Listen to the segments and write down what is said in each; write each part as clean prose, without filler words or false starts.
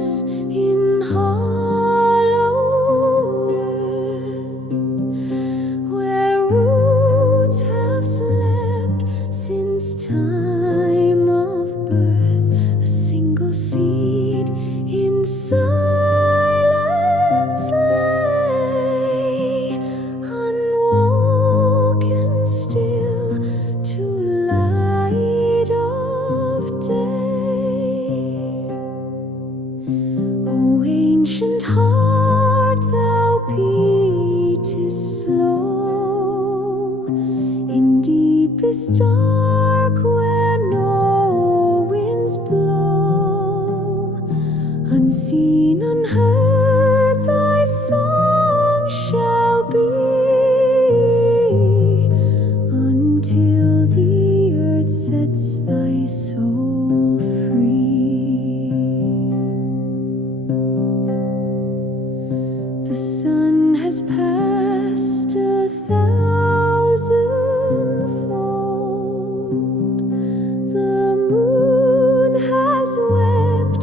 us in hollow earth, where roots have slept since time of birth. A single seed in silence lay, unwoken still to light of day. O ancient heart, thou beatest slow in deepest dark where no winds blow. Unseen, unheard, thy song shall be until the earth sets thy soul free. The sun has passed 1,000-fold. The moon has wept,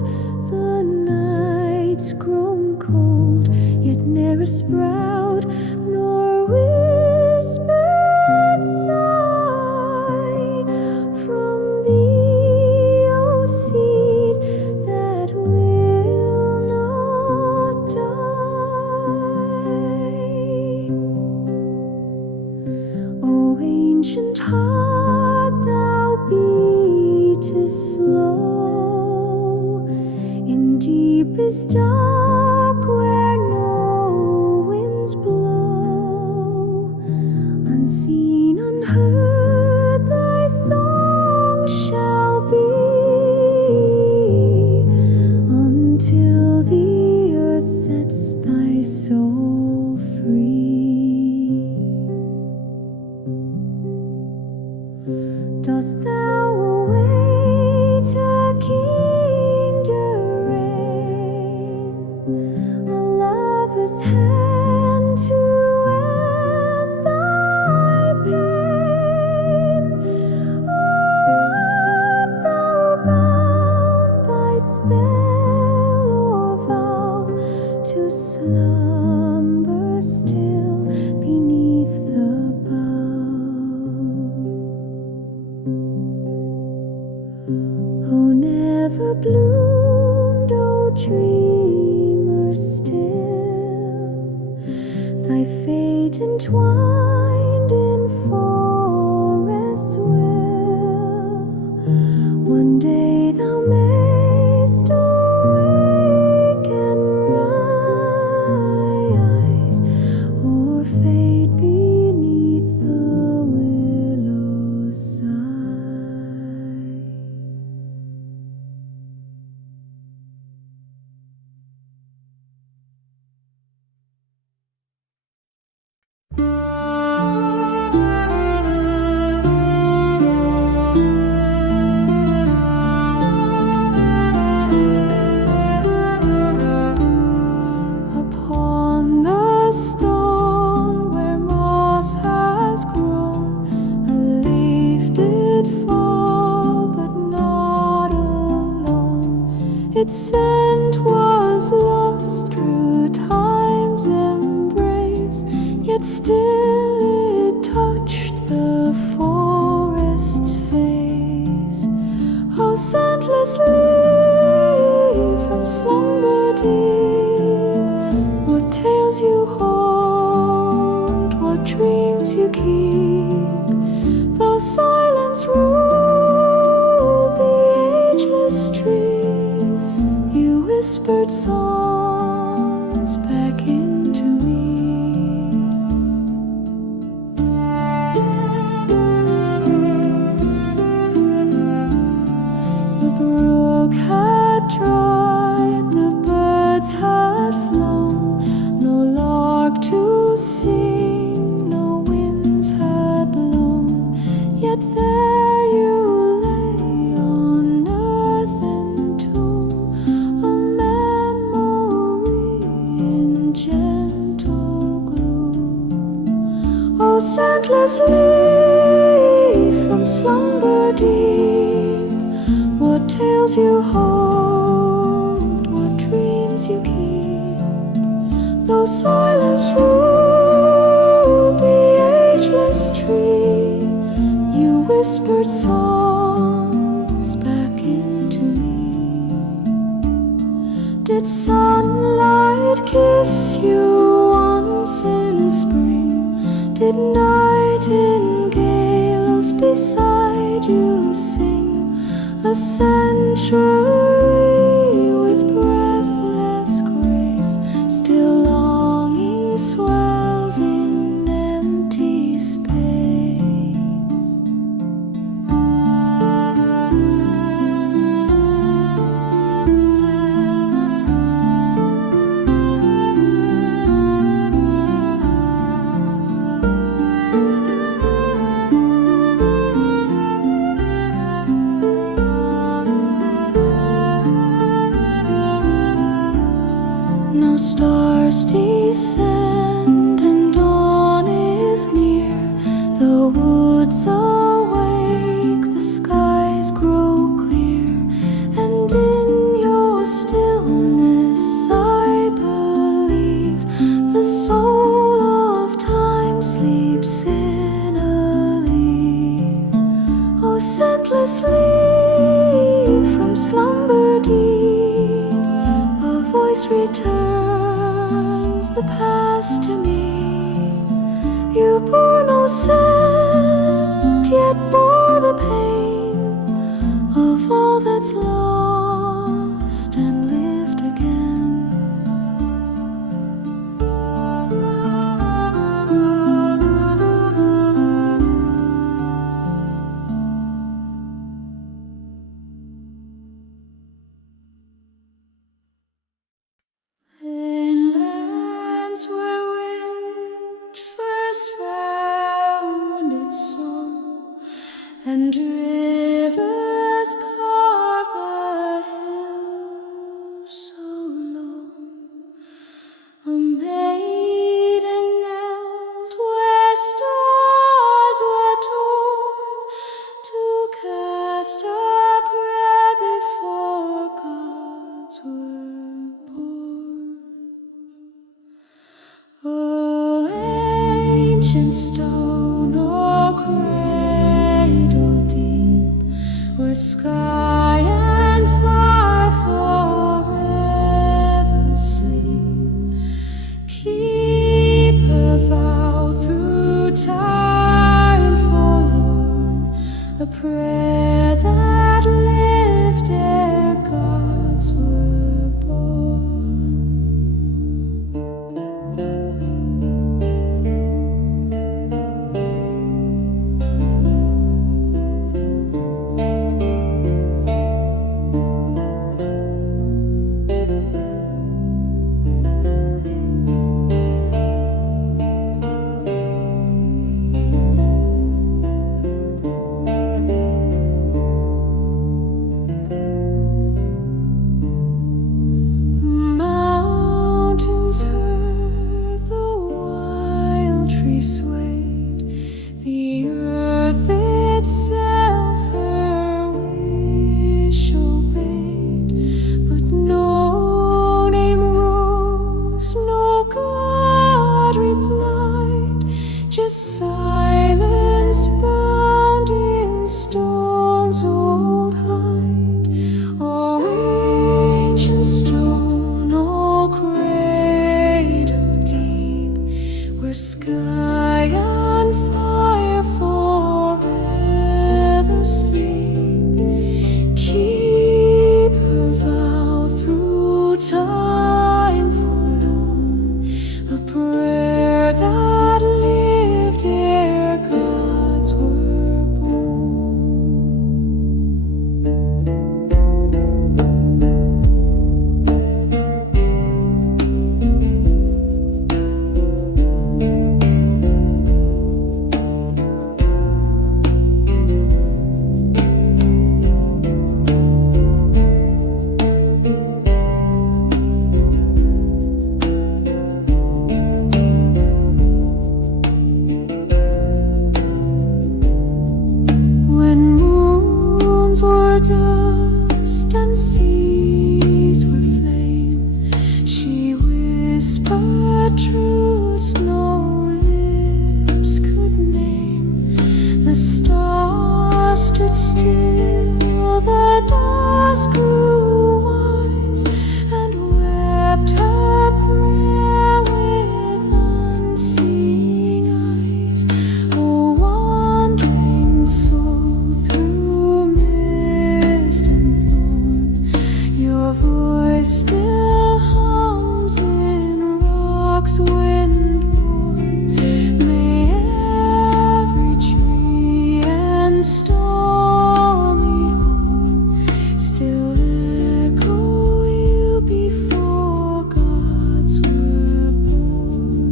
the night's grown cold. Yet ne'er a sprout nor whispered sigh from thee, O seed that will not die. O ancient heart, thou beatest slow in deepest dark where no winds blow. Unseen, unheard, thy song shall be until the earth sets thy soul free. Dost thou await a kinder rain, a lover's hand to end thy pain? Or art thou bound by spell or vow to slumber still beneath the bough? Oh, never bloomed, oh dreamer still, thy fate entwined in forests will. One day thou mayst awake and rise, or fade beneath the willow's side. Upon the stone where moss has grown, a leaf did fall, but not alone. Its scent was lost through time's embrace, yet still it touched the forest's face. Oh, scentless leaf from slumber deep, what tales you hold, what dreams you keep. Though silence ruled the ageless tree, you whispered songs back into me. The brook had dried, the birds had flown, no lark to sing, no winds had blown. Yet there you lay on earthen tomb, a memory in gentle gloom. Oh, scentless leaf from slumber deep, what tales you hold, what dreams dreams you keep, though silence ruled the ageless tree, you whispered songs back into me. Did sunlight kiss you once in spring? Did nightingales beside you sing a century with breathless grace? Still longing swells in empty space. Now stars descend and dawn is near. The woods awake, the skies grow clear, and in your stillness I believe the soul of time sleeps in a leaf. Oh, scentless leaf from slumber deep, a voice returns the past to me. You bore no scent, yet bore the pain of all that's lost and lived again. In lands where wind first found its song, and rivers carved the hills so long, a maiden knelt where stars were torn to cast a prayer before gods were born. Oh, ancient stone, oh, cradle deep, where sky and fire forever sleep, keep her vow through time forlorn, a prayer that lived ere gods were born. Mountains heard, the wild trees swayed, the earth itself her wish obeyed, but no name rose, no God replied, just silence bound in stone's old hide. Oh, ancient stone, oh, cradle deep, where sky and fire forever sleep, keep her vow through time forlorn, a prayer that lived ere gods were born. When moons were dust and seas were flame, truths no lips could name. The stars stood still, the dusk grew wise, and wept her prayer with unseeing eyes. O wandering soul through mist and thorn, your voice still hums in rocks wind-worn. May every tree and stormy horn still echo you before gods were born.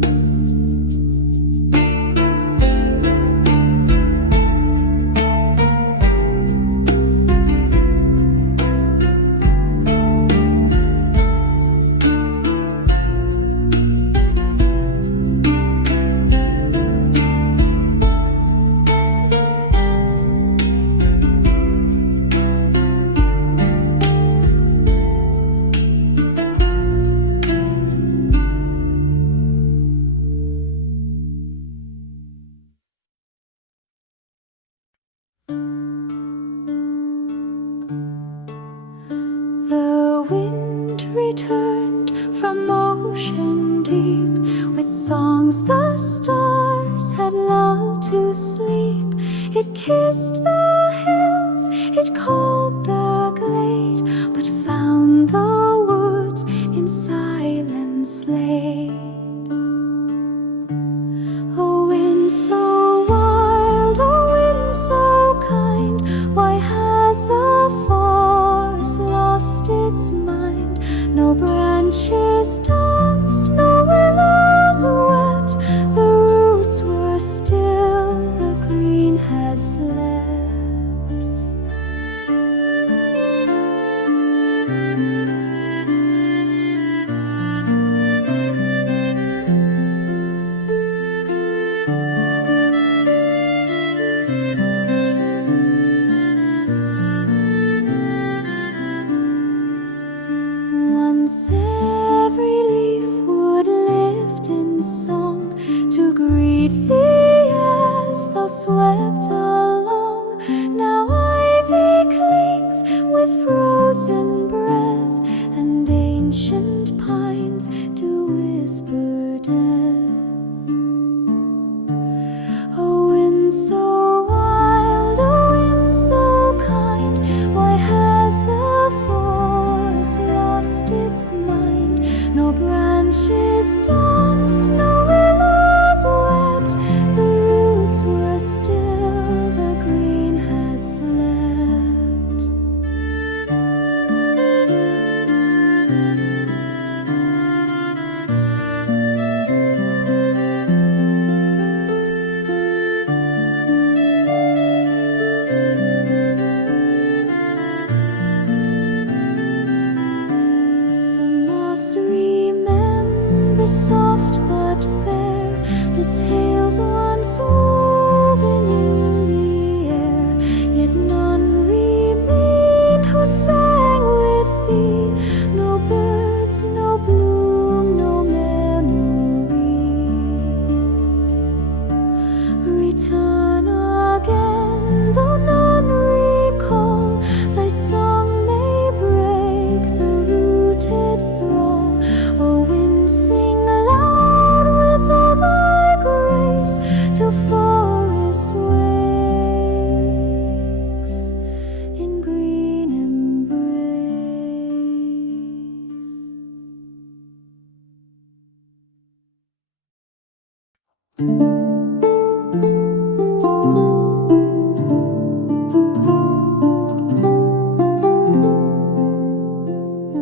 The wind returned from ocean deep with songs the stars had lulled to sleep. It kissed the hills, it called the glade, but found the woods in silence laid. A wind so wild, a wind so kind, why has the forest lost its mind? No branches danced, no willows wept, the roots were still, the green had slept. Once every leaf would lift in song to greet thee as thou swept along. Now ivy clings with frozen breath, and ancient pines do whisper death. A wind so wild, a wind so kind, why has the forest lost its mind? No branches danced, no willows wept, the roots were still, the green had slept. The moss remembers soft but bare the tales once woven in the air, yet none remain who sang with thee. No birds, no bloom, no memory. Return again, though none recall, thy song may break the rooted thrall. O wind, sing loud with all thy grace, till forest wakes in green embrace.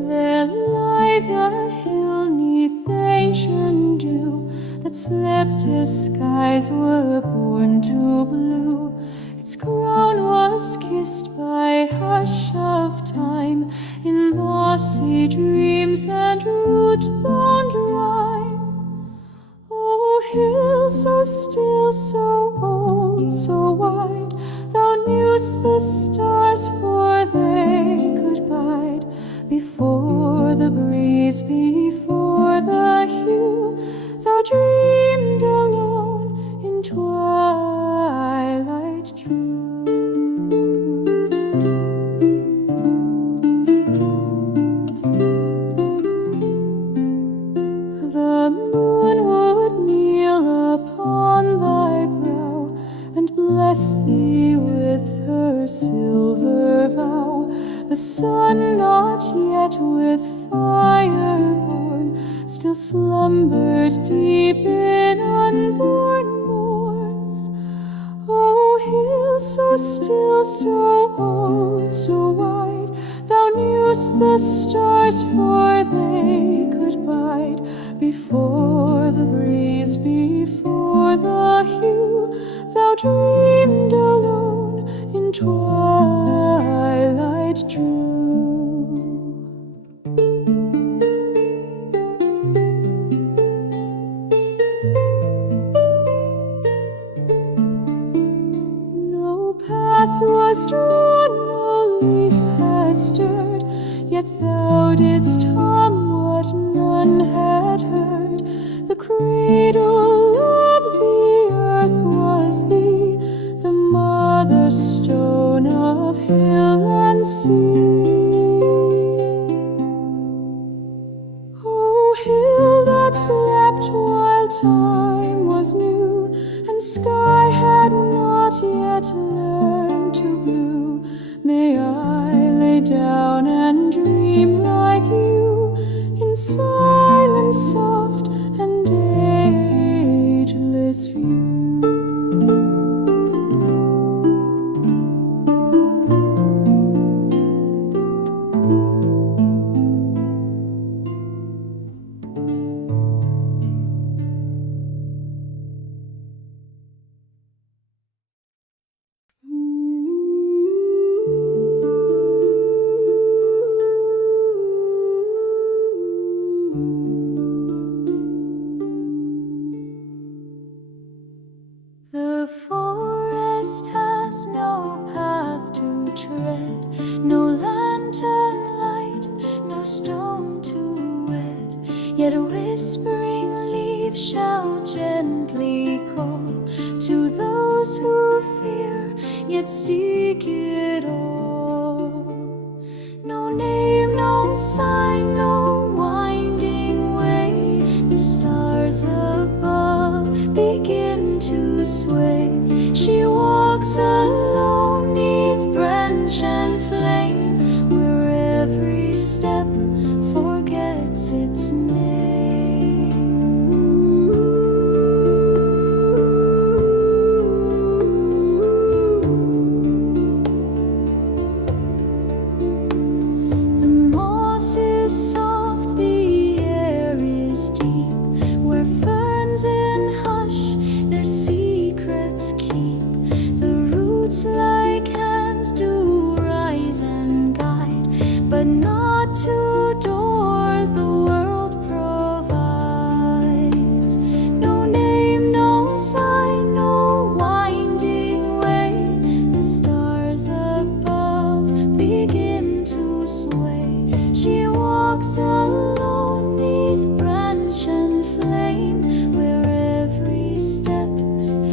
There lies a hill 'neath ancient dew that slept as skies were born to blue. Its crown was kissed by hush of time in mossy dreams and root-bound rhyme. O hill so still, so old, so wide, thou knew'st the stars, for they could bide before the breeze, before the hue thou dreamed alone in twilight true. The moon would kneel upon thy brow and bless thee with her silver vow. The sun, not yet with fire born, still slumbered deep in unborn morn. O hill so still, so old, so wide, thou knew'st the stars, for they could bide before the breeze, before the hue. Thou dreamed alone in twilight true. No path was drawn, no leaf had stirred, yet thou didst hum what none had heard. The cradle of the earth was thee, the mother stone of hill and sea. O hill that slept while time was new, and sky had not yet learned to blue, may I lay down and dream like you, in silence soft and ageless view. The forest has no path to tread, no lantern light, no stone to wed. Yet a whispering leaf shall gently call to those who fear, yet seek it all. No name, no sign, no winding way, the stars above begin to sway. She walks alone 'neath branch and flame, where every step forgets its name. The moss is soft, the air is deep, where ferns in hush their secrets keep. The roots like hands do rise and guide, but not to doors the world provides. No name, no sign, no winding way, the stars above begin to sway. She walks alone 'neath branch and flame, where every step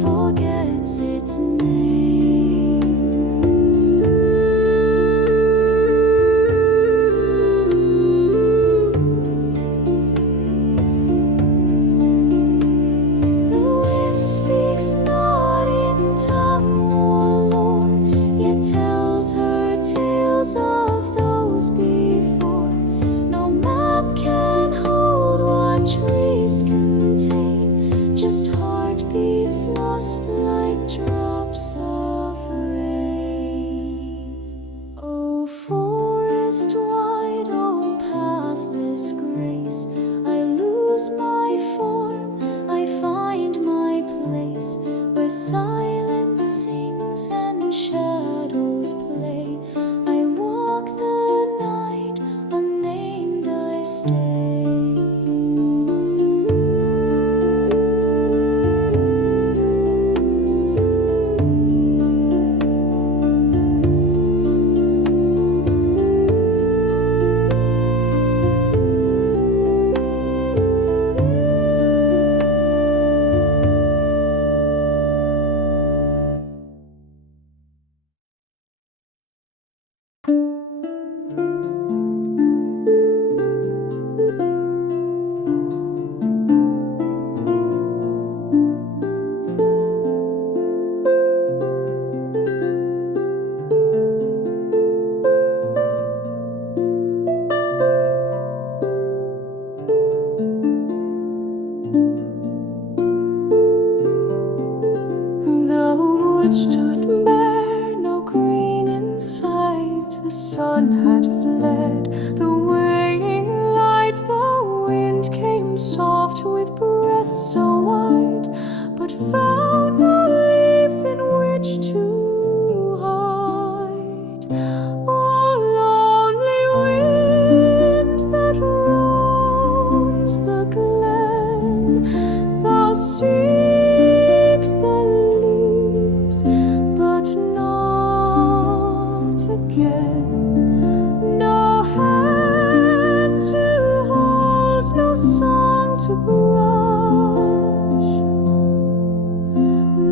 forgets its name. sun had fled, the waning light, the wind came soft with breath so wide, but found no leaf in which to hide. Oh, lonely wind that roams the glen, thou seek'st the leaves, but not again. No hand to hold, no song to brush.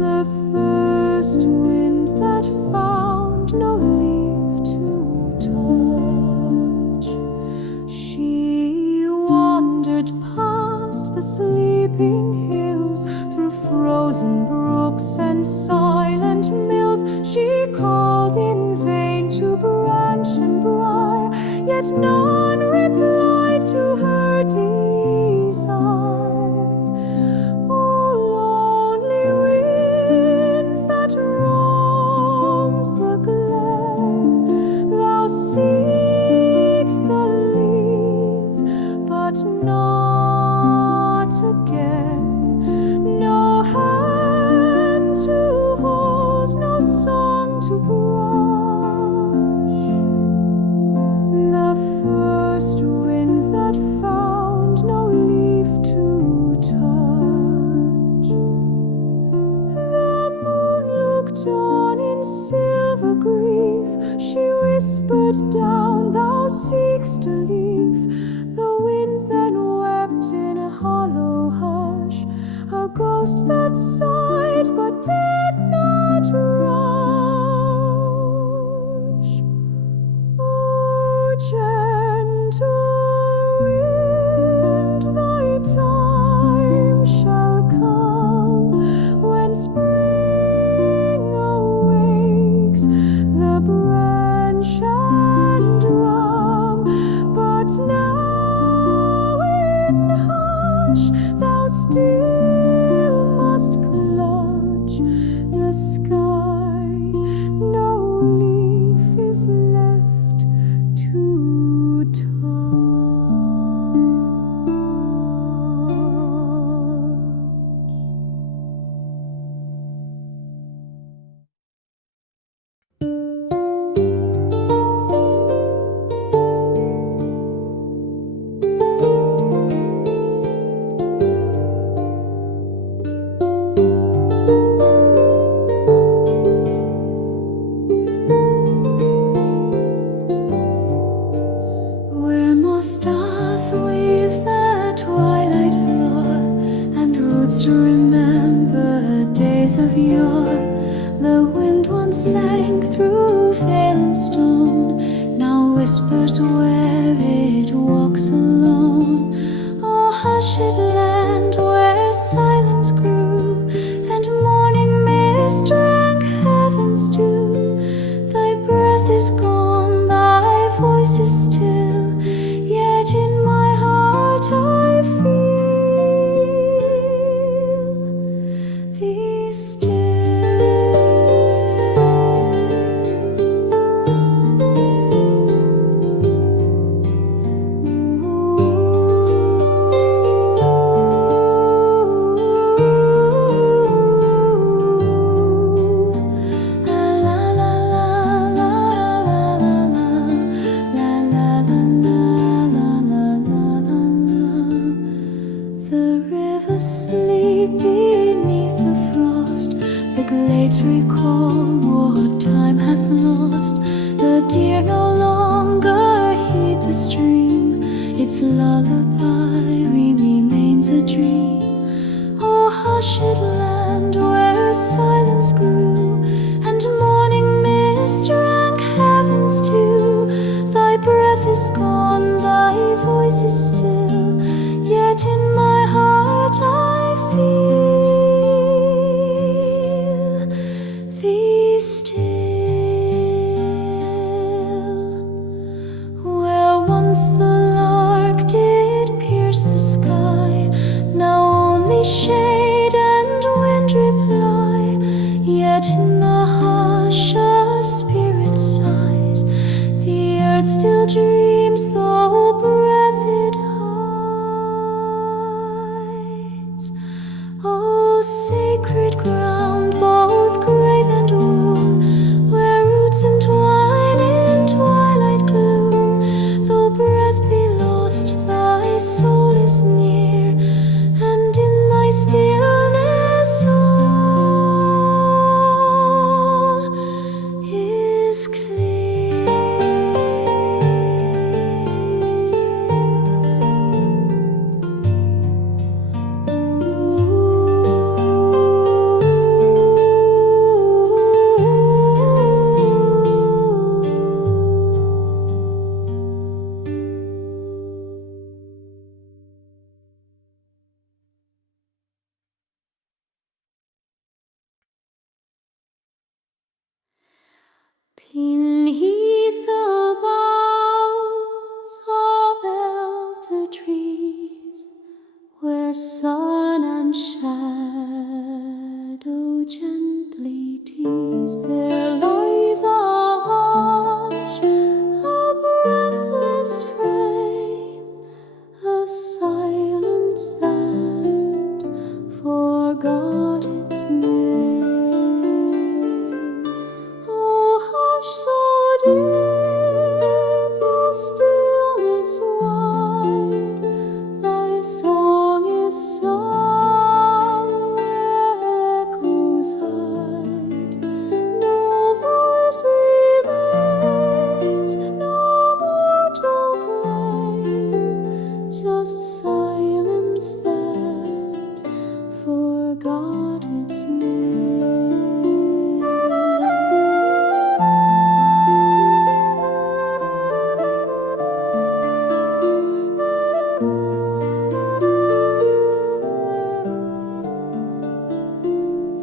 The first wind that found no leaf to touch. She wandered past the sleeping hills, through frozen brooks and silent mills. She called in vain to branch and briar, yet none replied to her desire. Oh, lonely wind that roams the glen, thou seek'st the leaves, but not again. No hand to hold, no song to brush. The first wind that found no leaf to touch. The moon looked on in silver grief. She whispered down, thou seek'st a leaf. The wind then wept in a hollow hush, a ghost that sighed but did not rush. Oh, gentle wind, thy time shall come, when spring awakes the branch and drum. But now in hush thou still must clutch the sky. No leaf is left to touch. Where moss doth weave the twilight floor, and roots remember days of yore. The wind once sang through vale and stone, now whispers where it walks alone. Oh, hushed land where silence grew, and morning mist drank heaven's dew. Thy breath is gone, thy voice is still, yet in my heart I feel thee still. Asleep beneath the frost, the glades recall what time hath lost. The deer no longer heed the stream, its lullaby remains a dream. Oh, hushed land where silence grew, and morning mist drank heaven's dew. Thy breath is gone, thy voice is still, yet in my heart I feel thee still. Where once the lark did pierce the sky, now only shade and wind reply, yet in the hush a spirit sighs. The bird still dreams, though breath it hides. Oh, sacred ground, both grave and womb, where roots entwine in twilight gloom. Though breath be lost, thy soul is near, and in thy stillness all is clear. Beneath the boughs of elder trees, where sun and shadow gently tease, there lies a hush, a breathless frame, a silence that forgot its name. Oh, hush so deep, oh, stillness wide, thy song is sung where echoes hide. No voice remains, no mortal claim, just silence that forgot its name.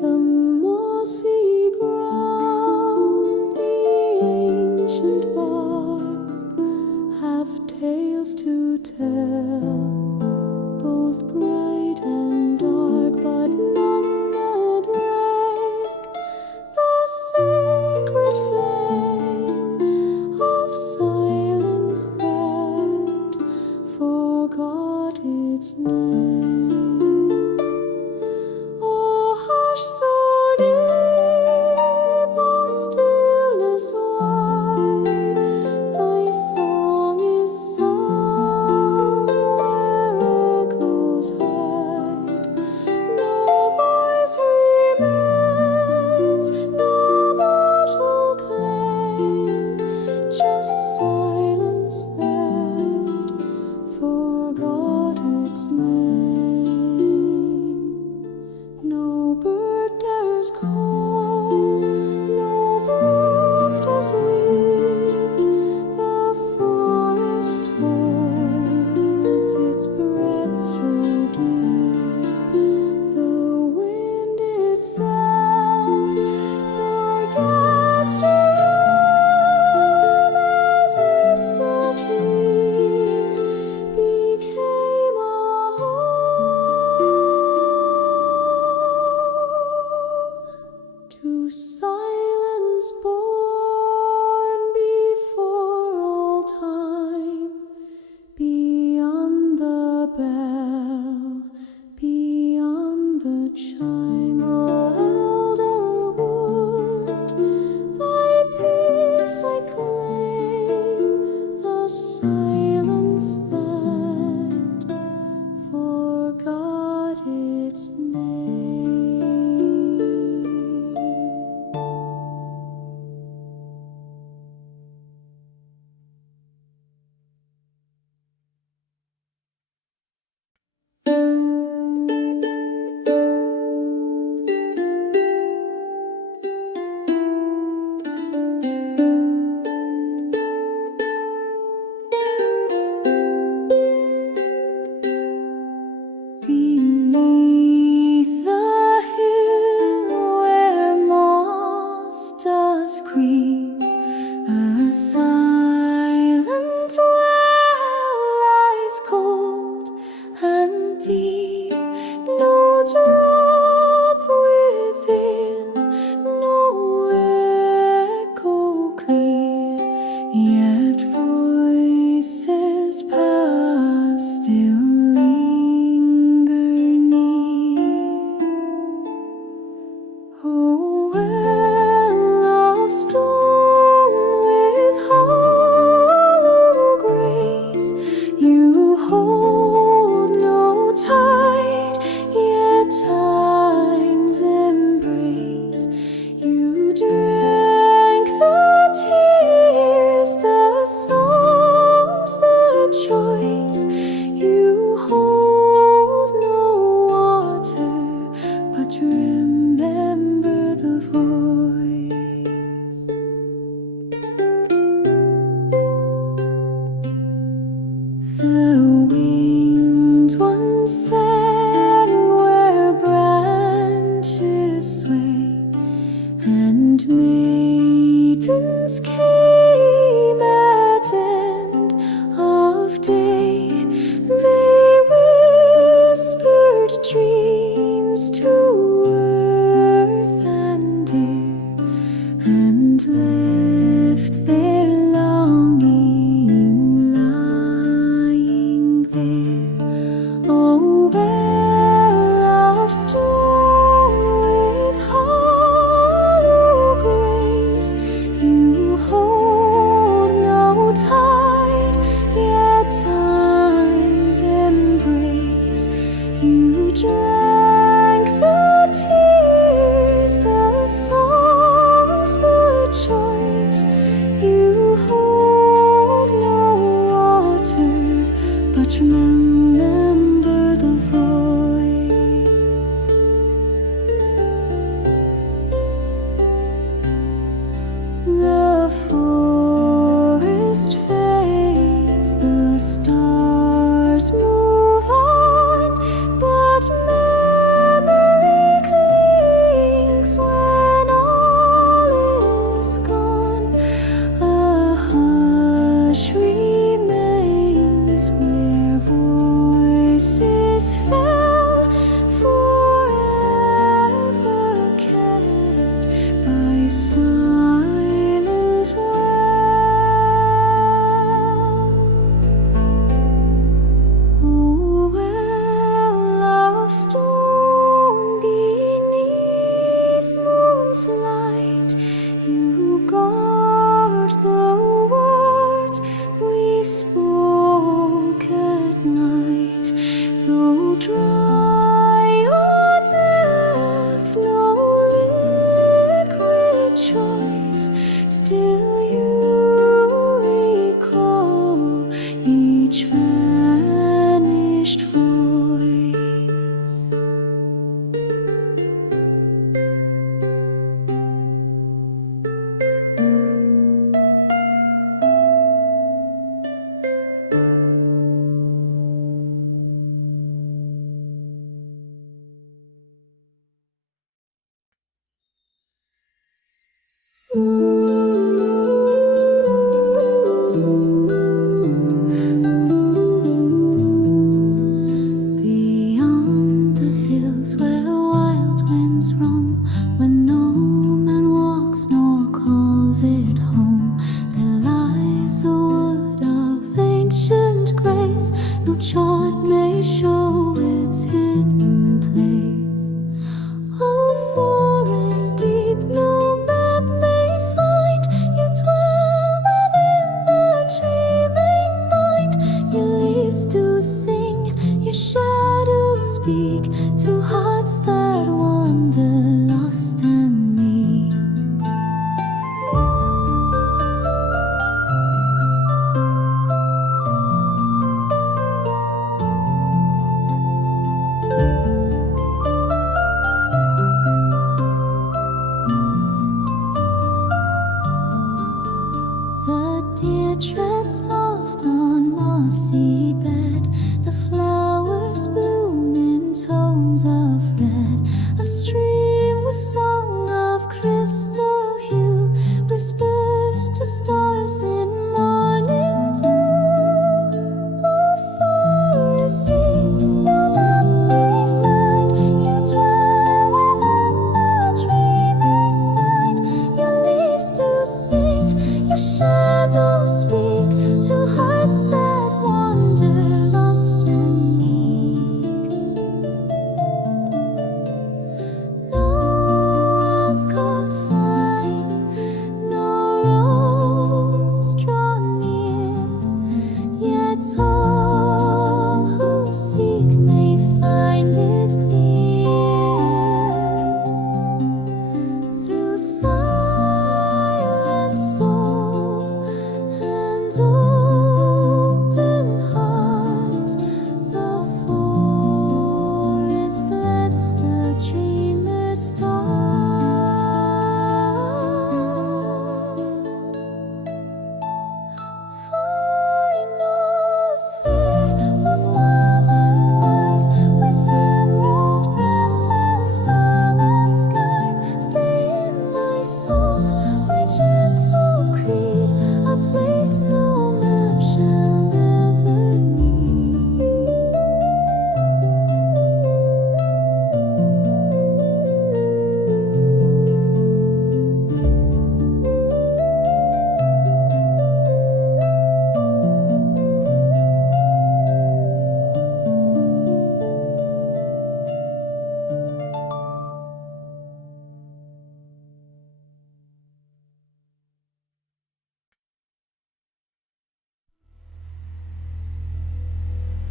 The mossy ground, the ancient bark, have tales to tell, both bright and dark, but none that break the sacred flame of silence that forgot its name. Oh, hush so deep, oh, stillness wide, thy song is sung sang where branches sway, and maidens came at end of day. They whispered dreams to earth and air, and left their longing lying there. Oh, well of stone with hollow grace, you hold no tide, yet time's embrace. You drank the tears, the songs, the joys. You hold no water, but remember the voice. The forest fades, the stars move on, but memory clings when all is gone. A hush remains where voices fell, forever kept by silent well. Oh, well of stone beneath moon's light, you guard the words we spoke at night. Though dry or deaf, no liquid choice, still you recall each vanished voice. Beyond the hills where wild winds roam, when no man walks nor calls it home, there lies a wood of ancient grace. No chart may show its hidden place. Oh, forest deep, no map may find. You dwell within the dreaming mind. Your leaves do sing, your shadows speak to hearts that wander lost and meek. The deer tread soft on mossy bed, the flowers bloom in tones of red. A stream with song of crystal hue whispers to stars in morning dew. Oh, forest deep, no map may find. You dwell within the dreaming mind. Your leaves do sing, your shadows speak to hearts that wander lost and meek. No walls confine, no roads draw near, yet all who seek may find it clear. Through silent soul and open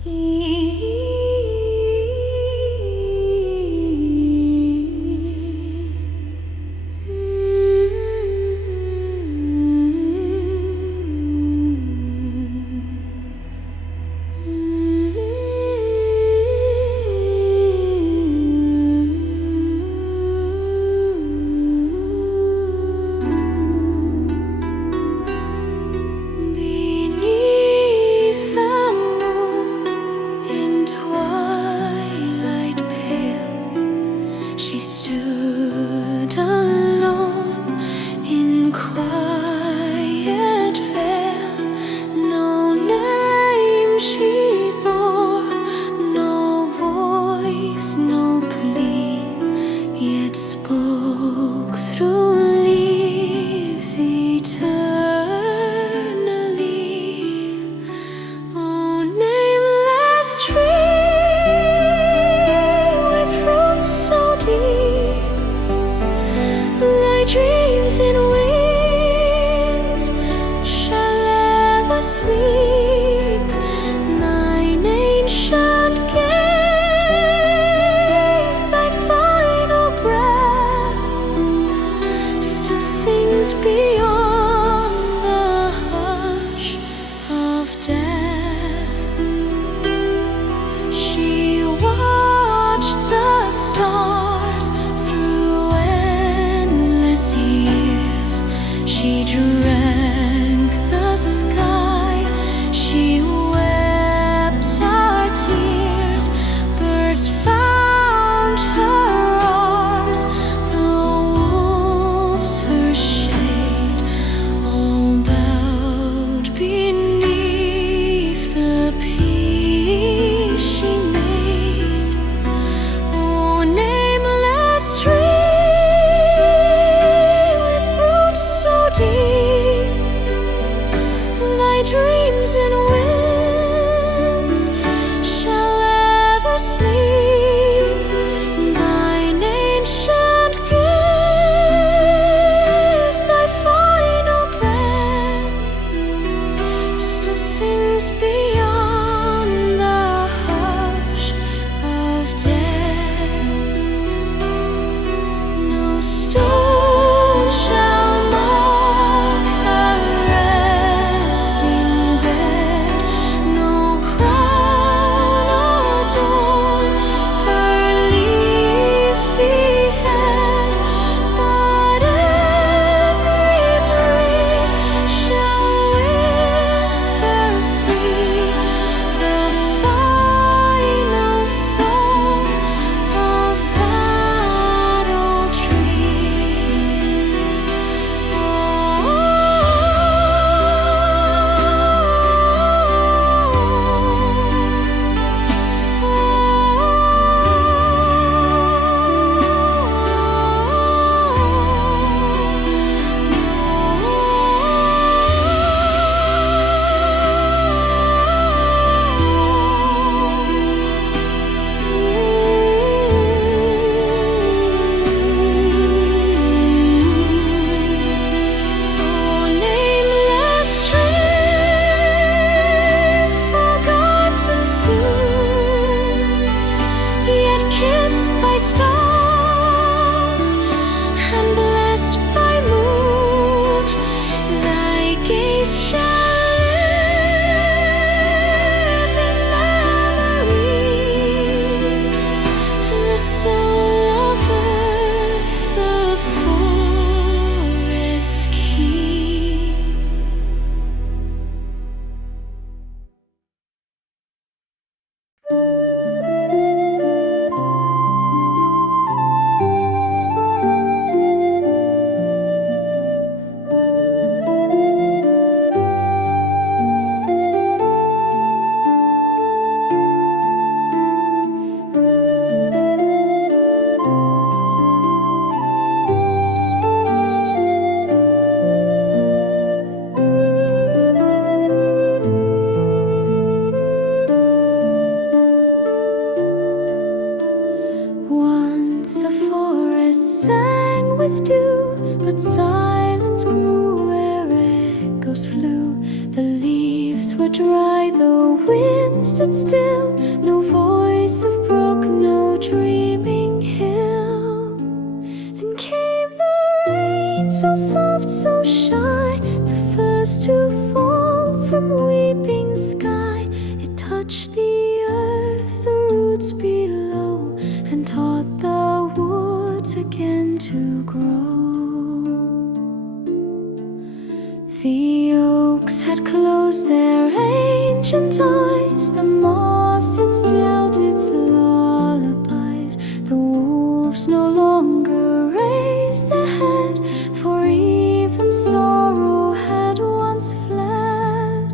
Beneath the moon in twilight pale, she stood alone in quiet vale. No name she bore, no voice, no plea, yet spoke through leaves eternally. Oh, nameless tree with roots so deep, like dreams in winds, shall ever sleep. Thine ancient gaze, thy final breath, still sings beyond the hush of death. She watched the stars through endless years. She drank the sky. She wept our tears. Birds found her arms, the wolves her shade. All bowed beneath the peace she made. Oh, nameless tree with roots so deep, thy dreams in winds shall ever sleep. Thine ancient gaze, thy final breath, still sings beyond the hush of death. No stone shall mark her resting bed. were dry, the wind stood still. No voice of brook, no dreaming hill. Then came the rain, so soft, so shy, the first to fall from weeping sky. It touched the earth, the roots below, and taught the woods again to grow. The oaks had closed their ancient eyes, the moss had stilled its lullabies. The wolves no longer raised their head, for even sorrow had once fled.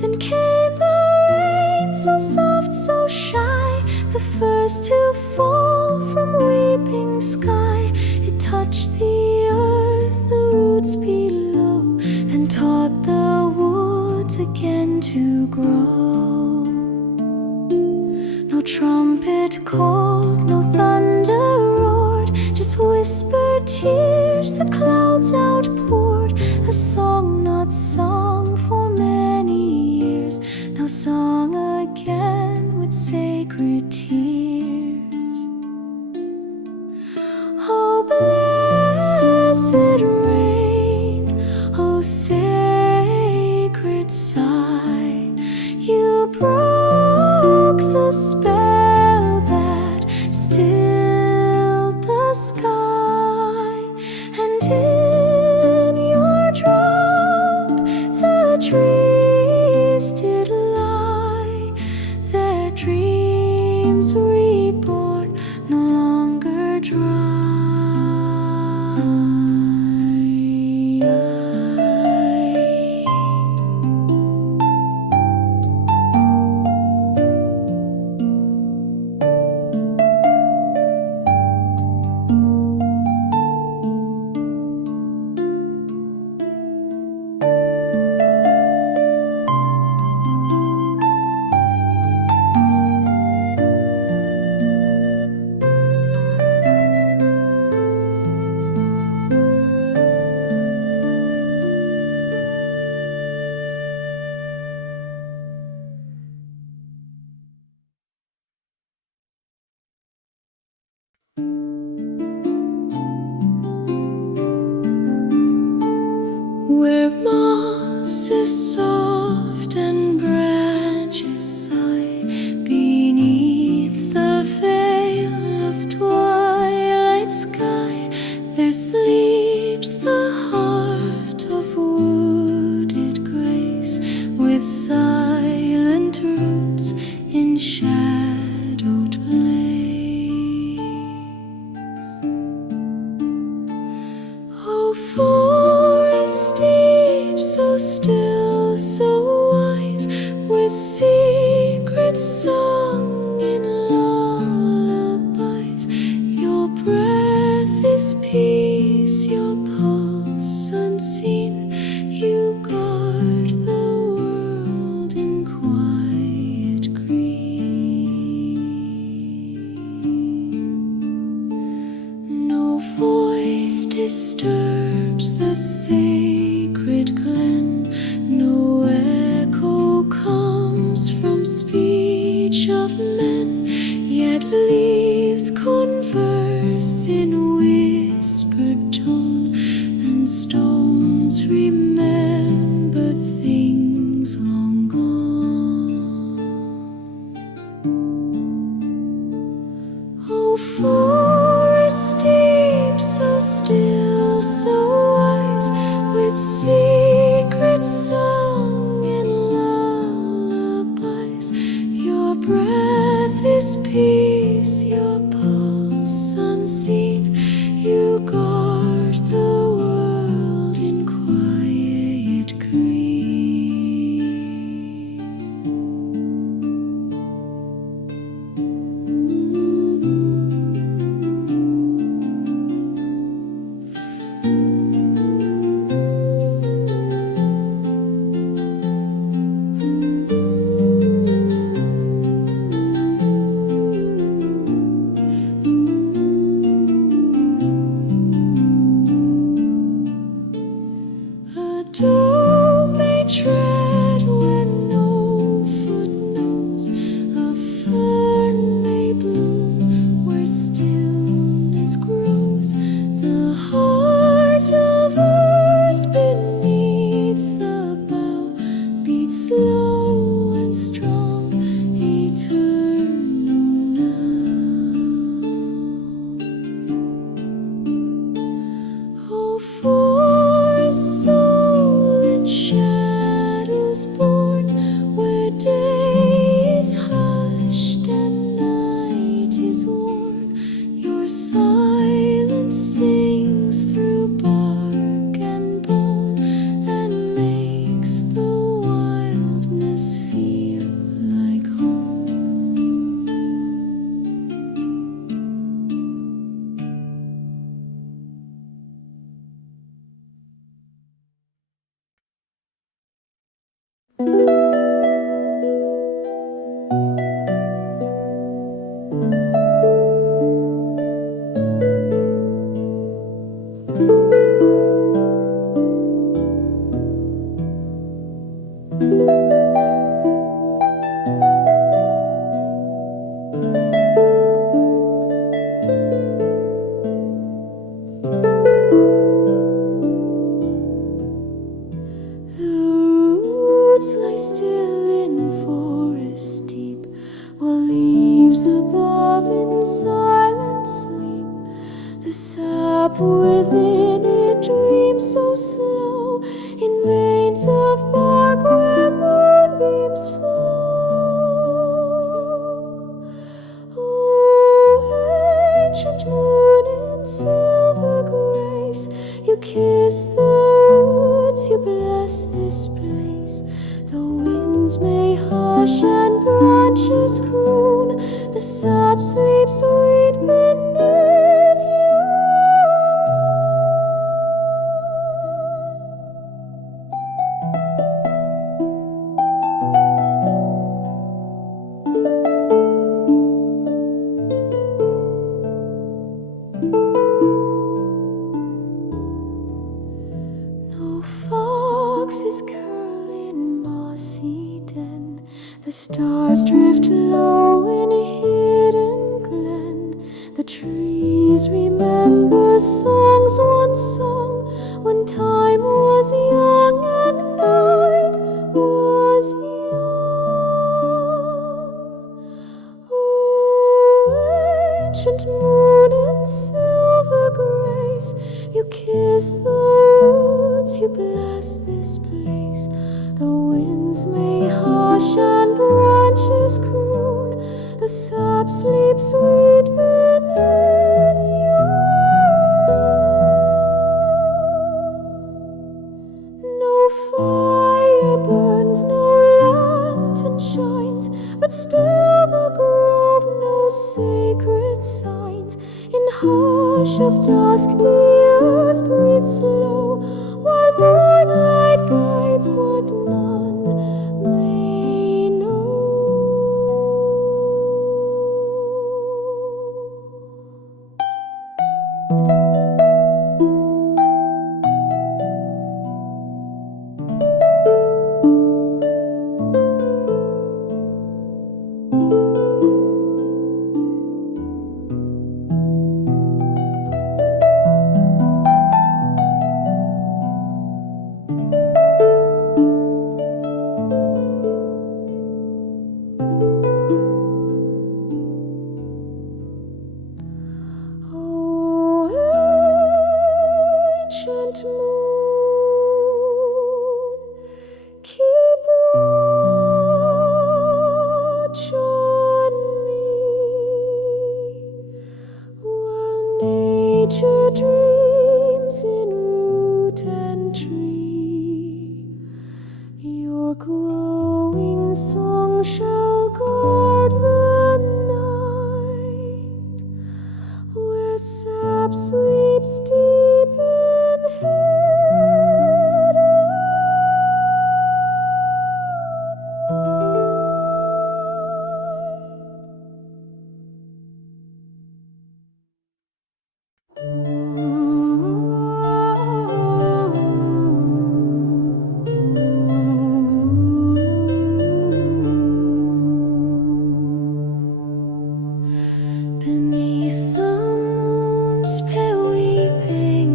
Then came the rain, so soft, so shy, the first to fall from weeping sky. It touched the earth, the roots below, and taught the woods again to grow. No trumpet called, no thunder roared, just whispered tears the clouds outpoured. A song not sung for many years, now sung again with sacred tears. Oh, blessed rain, oh, sacred sigh, you broke the spell that stilled the sky, and in your drop the trees did lie, their dreams reborn, no longer dry. Where moss is soft and branches sigh, beneath the veil of twilight sky, there sleeps the heart of wooded grace, with silent roots in shadowed place. Oh, forest deep, so still, so wise, with secrets sung in lullabies. Your breath is peace, your pulse unseen. You guard the world beat slow and strong, eternal now. Oh, for a soul in shadows born, where day is hushed and night is worn, your silence sings through bark and bone and makes the wildness feel like home. The roots lie still in forest deep, while leaves above in silent sleep. The sap within it dreams so slow, in veins of bark where moonbeams flow. Oh, ancient moon in silver grace, you kiss the roots, you bless this place. The winds may hush and branches croon, the sap sleeps sweet beneath you. No foxes curl in mossy den, the stars drift low in a hidden glen. The trees remember songs once sung when time was young and night was young. Oh, ancient moon in silver grace, you kiss the roots, you bless this place. The winds may hush and branches croon, the sap sleeps sweet beneath you. No fire burns, no lantern shines, but still the grove knows sacred signs. In hush of dusk the earth breathes slow, while moonlight guides what none may know. Oh, ancient moon, keep watch on me, while nature dreams in root and tree. Your glowing song shall guard the night, where sap sleeps deep in hidden Beneath the moon's pale weeping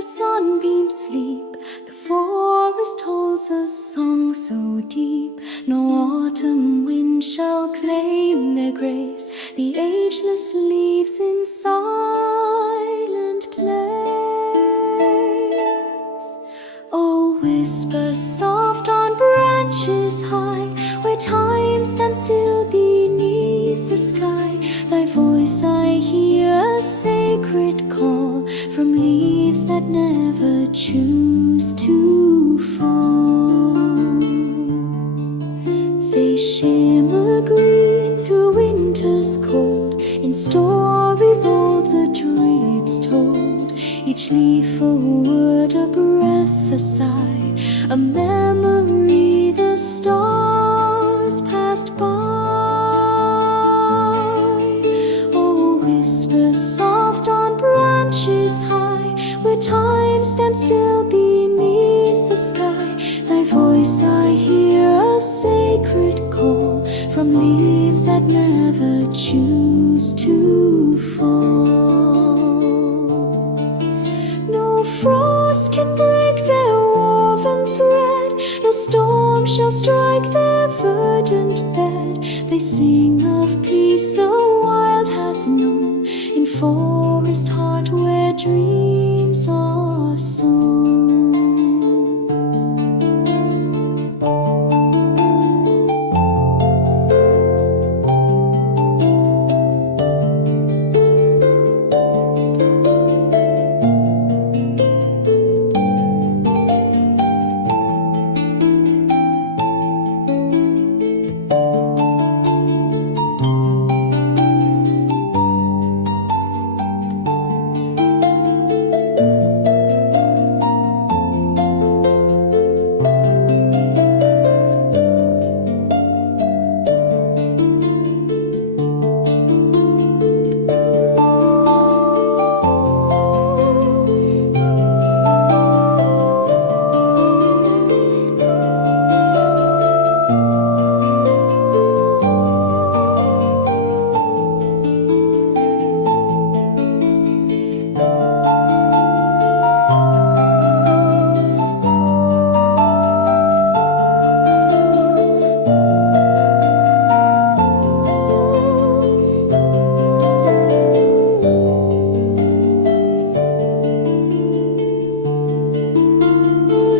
the sunbeams sleep, the forest holds a song so deep. No autumn wind shall claim their grace, the ageless leaves in silent place. Oh, whisper soft on branches high, where time stands still beneath the sky. Thy voice I hear, a sacred call from leaves that never choose to fall. They shimmer green through winter's cold, in stories old the druids told. Each leaf a word, a breath, a sigh, a memory the stars passed by. Oh, whisper soft on branches high, where time stands still beneath the sky. Thy voice I hear, a sacred call from leaves that never choose to fall. No frost can break their woven thread, no storm shall strike their verdant bed. They sing of peace the wild hath known, in forest heart where dreams are sown.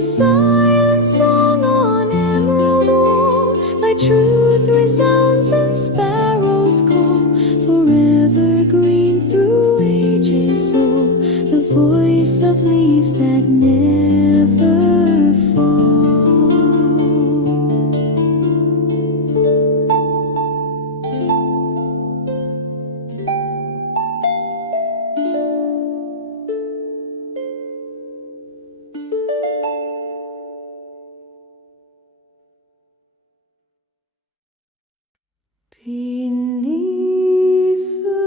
Silent song on emerald wall, thy truth resounds in sparrows' call. Forever green through ages old, the voice of leaves that never fall. Beneath the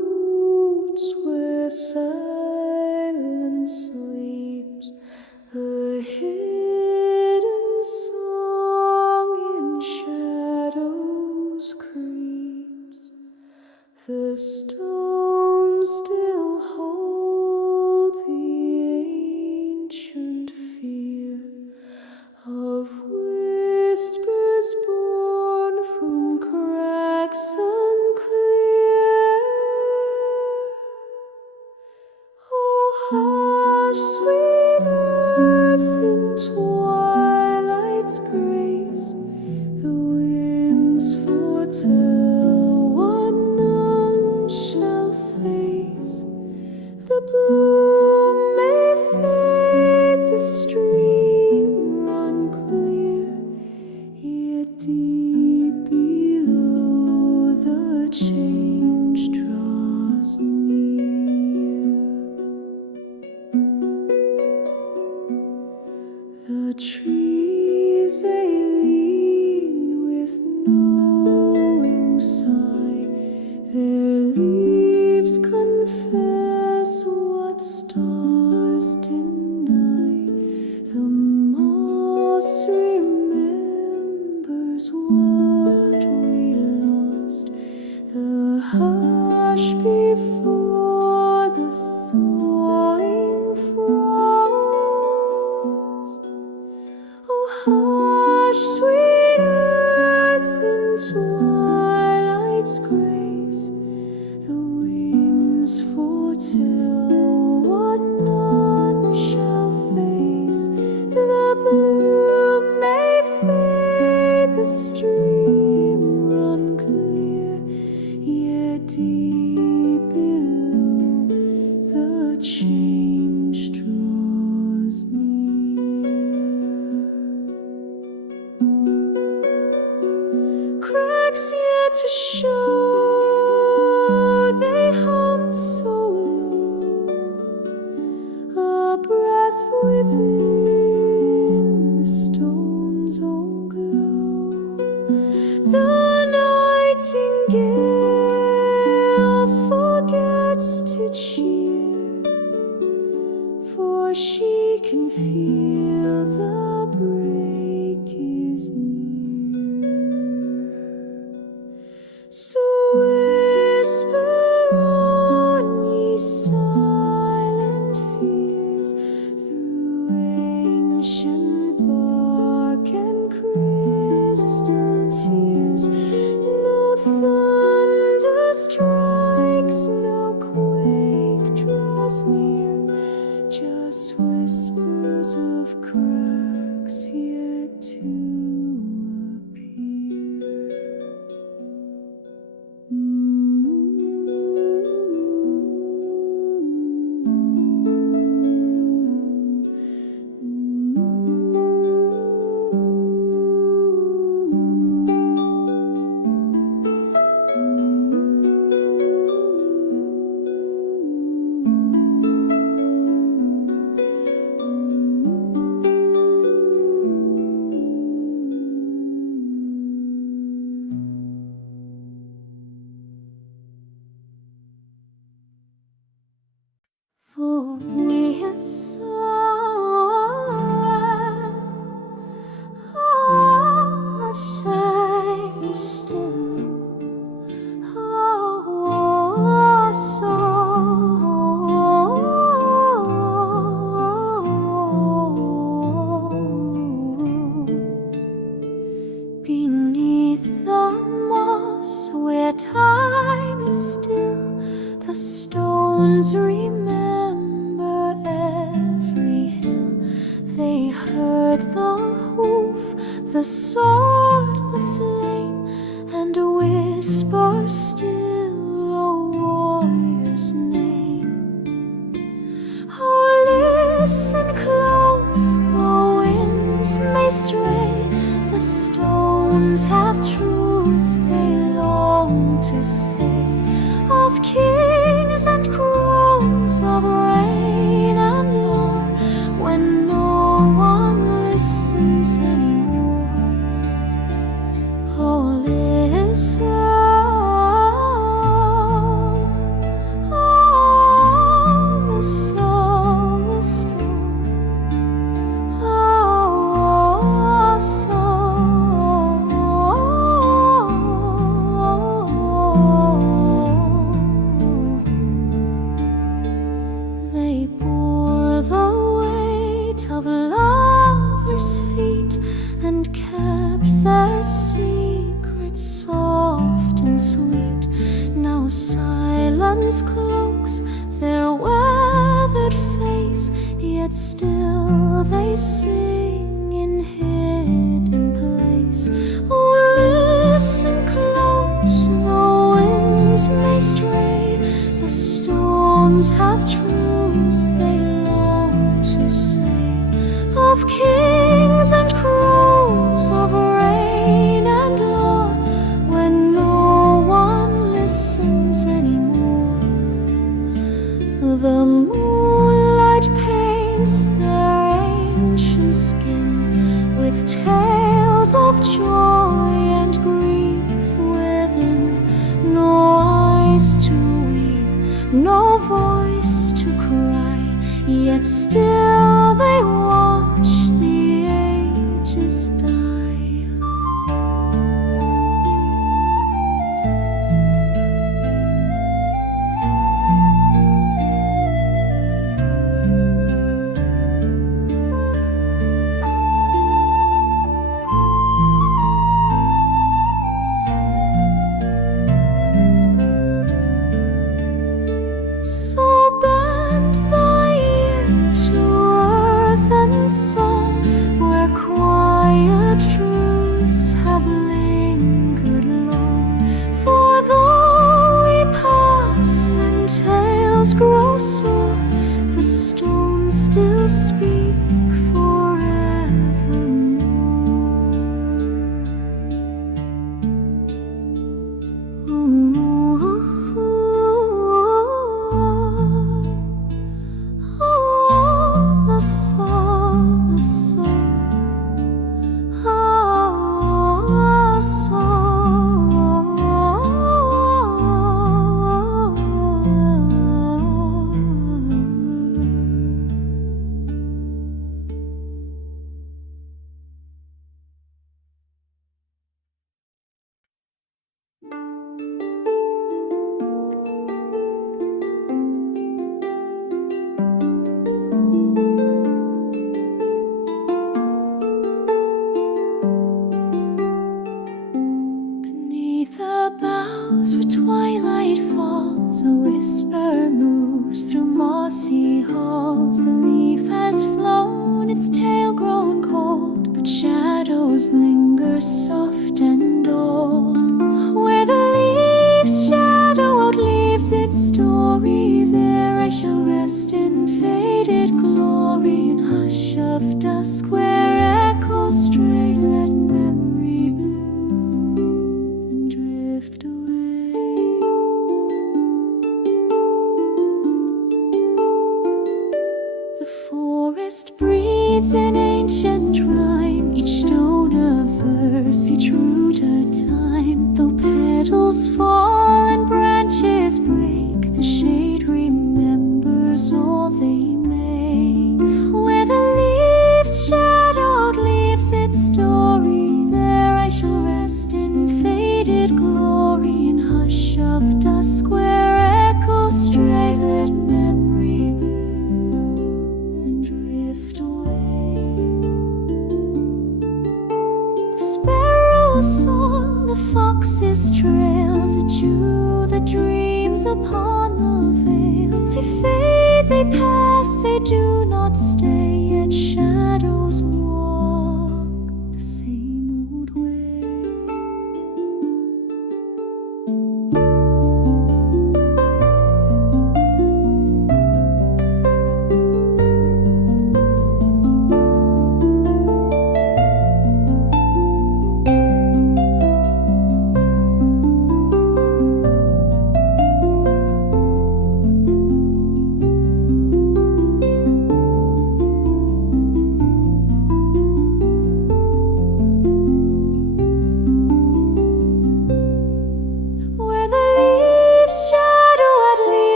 roots where silence sleeps, a hidden song in shadows creeps. The stones still hold the ancient fear of whispers born from cracks unclear. Oh, hush, sweet earth, in twilight's grace, the winds foretell what none shall face. The bloom may fade, the stream run clear, yet deep below the change draws near. The trees they earth within the stone's own glow. The nightingale forgets to cheer, for she can feel the break is near. So whisper on, ye silent fears, through ancient bark and crystal tears. No thunder strikes, no quake draws near, just whispers of cracks yet to appear. For we have thought a sight still, oh, so beneath the moss, where time is still, the stones remember every hill. They heard the hoof, the sword, the flame, and whisper still a warrior's name. Oh, listen close, the winds may stray, the stones have truths they long to say, of kings and crows, of rain and lore, when no one listens anymore. Oh, listen, oh, the soul, the stone, oh, soul. They bore the weight of lovers' feet and kept their secrets soft and sweet. Now silence cloaks their weathered face, yet still they sing in hidden place. Oh, listen close, the winds may stray, the stones have truths they long to say, of kings and crows, of rain and lore, when no one listens anymore. The moonlight paints their ancient skin with tales of joy and grief within. No eyes to weep, no voice to cry, yet still they watch the ages die. So bend the ear to earth and song, where quiet truths have lingered long. For though we pass and tales grow sore, the stones still speak forevermore. The its tail grown cold, but shadows linger soft and old. Where the leaves shadow outleaves its story, there I shall rest in faded glory. In hush of dusk where echoes stray, let memory bloom and drift away. The forest breathes an ancient rhyme, each stone a verse, each root a time. Though petals fall and branches break, the shade remembers all they make. Where the leaves shadow outleaves its story, there I shall rest in faded glory. In hush of dusk where echoes stray, let memory bloom and drift away. The sparrow's song, the fox's trail, the dew that dreams upon